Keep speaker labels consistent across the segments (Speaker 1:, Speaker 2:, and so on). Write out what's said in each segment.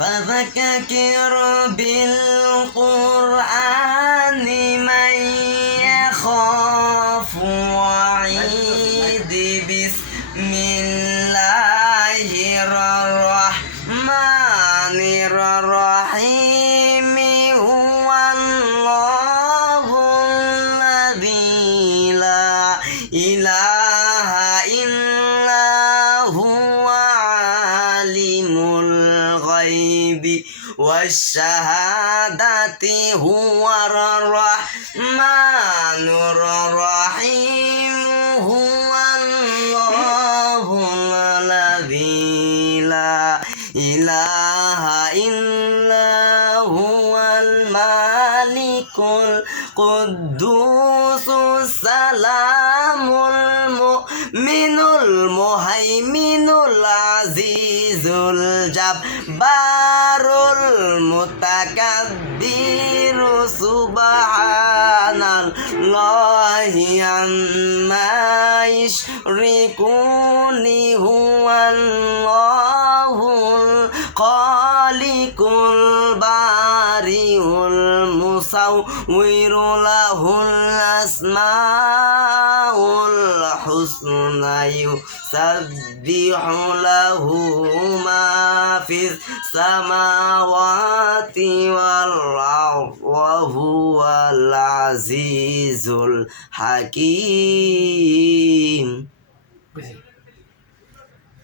Speaker 1: فذكر بالقرآن من يخاف وعيد بسم الله الرحمن الرحيم. هو الله الذي لا إله والشهادة هو الرحمن الرحيم. هو الله الذي لا إله إلا কুল কুদ্দুসুস সালামুল মুমিনুল মুহাইমিনুল আজিজুল জাব্বারুল মুতাকাদ্দিরু সুবহানাল্লাহি আম্মা ইশরিকুন। المصور له الأسماء الحسنى يسبح له ما في السماوات والأرض وهو العزيز الحكيم
Speaker 2: বুঝি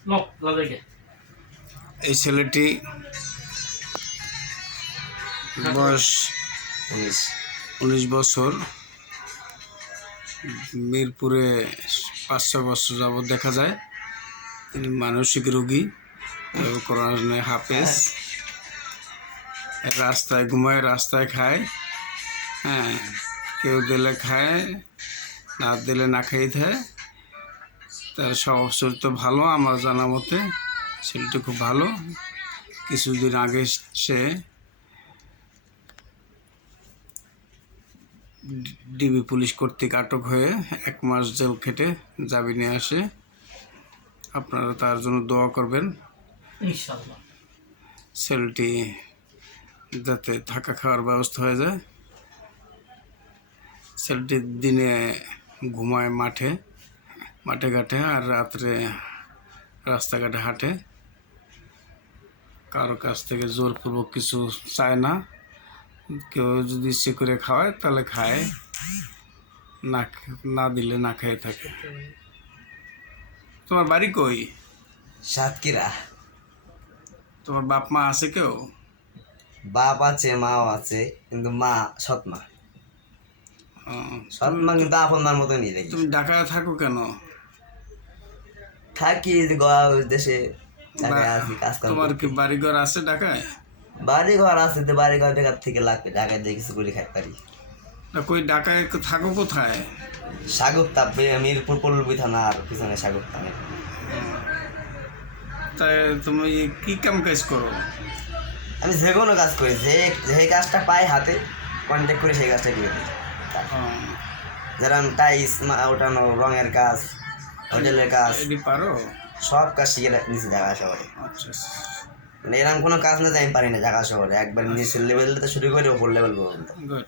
Speaker 2: নো লাগে
Speaker 3: এই ছেলেটি বয়স
Speaker 1: উনিশ
Speaker 3: উনিশ বছর মিরপুরে পাঁচ, ছয় বছর যাবৎ দেখা যায়। তিনি মানসিক রোগী কোরআনে হাফেজ। রাস্তায় ঘুমায়, রাস্তায় খায়। হ্যাঁ কেউ দিলে খায়, না দিলে না খাই থাকে তার স্বভাব চরিত্র ভালো, আমার জানা মতে। ছেলেটি খুব ভালো। কিছুদিন আগে সে ডিবি পুলিশ কর্তৃক আটক হয়ে এক মাস জেল খেটে জামিনে আসে। আপনারা তার জন্য দোয়া করবেন। ছেলেটি যাতে থাকা খাওয়ার ব্যবস্থা হয়ে যায়। ছেলেটি দিনে ঘুমায় মাঠে মাঠে ঘাটে আর রাত্রে রাস্তাঘাটে হাঁটে। কারও কাছ থেকে জোরপূর্বক কিছু চায় না। কেউ যদি ইচ্ছে করে খাওয়ায় তাহলে খায়। না না দিলে না খেয়ে থাকে। তোমার বাড়ি কই?
Speaker 1: সাতক্ষীরা।
Speaker 3: তোমার বাপ মা আছে কেউ?
Speaker 1: বাপ আছে মাও আছে কিন্তু মা সৎ মা সৎ মা কিন্তু আপন মার মতো নিয়ে দেখি
Speaker 3: তুমি ঢাকায় থাকো কেন?
Speaker 1: থাকি দেশে।
Speaker 3: তোমার। কি বাড়িঘর আছে ঢাকায়?
Speaker 1: বাড়ি ঘর আছে তো বাড়ি ঘর বেকার থেকে লাগবে ঢাকায় দিয়ে কিছু করে খাই পারি।
Speaker 3: কই ঢাকায় থাকো কোথায়?
Speaker 1: সাগর তাপে মিরপুর পল্লবী থানা আর পিছনে সাগর থানা
Speaker 3: তাই তুমি কি কাম কাজ করো?
Speaker 1: আমি যে কোনো কাজ করি যে যে কাজটা পাই হাতে কন্ট্যাক্ট করে সেই কাজটা করে দিই। যেরকম টাইস ওঠানো রঙের কাজ হোটেলের কাজ
Speaker 3: পারো?
Speaker 1: সব কাজ শিখে নিয়েছি ঢাকা শহরে
Speaker 3: আচ্ছা।
Speaker 1: মানে এরকম কোনো কাজ না যে আমি পারি না জায়গা শহরে। একবার নিচের লেভেল শুরু করে, ওপর লেভেল পর্যন্ত।
Speaker 3: গুড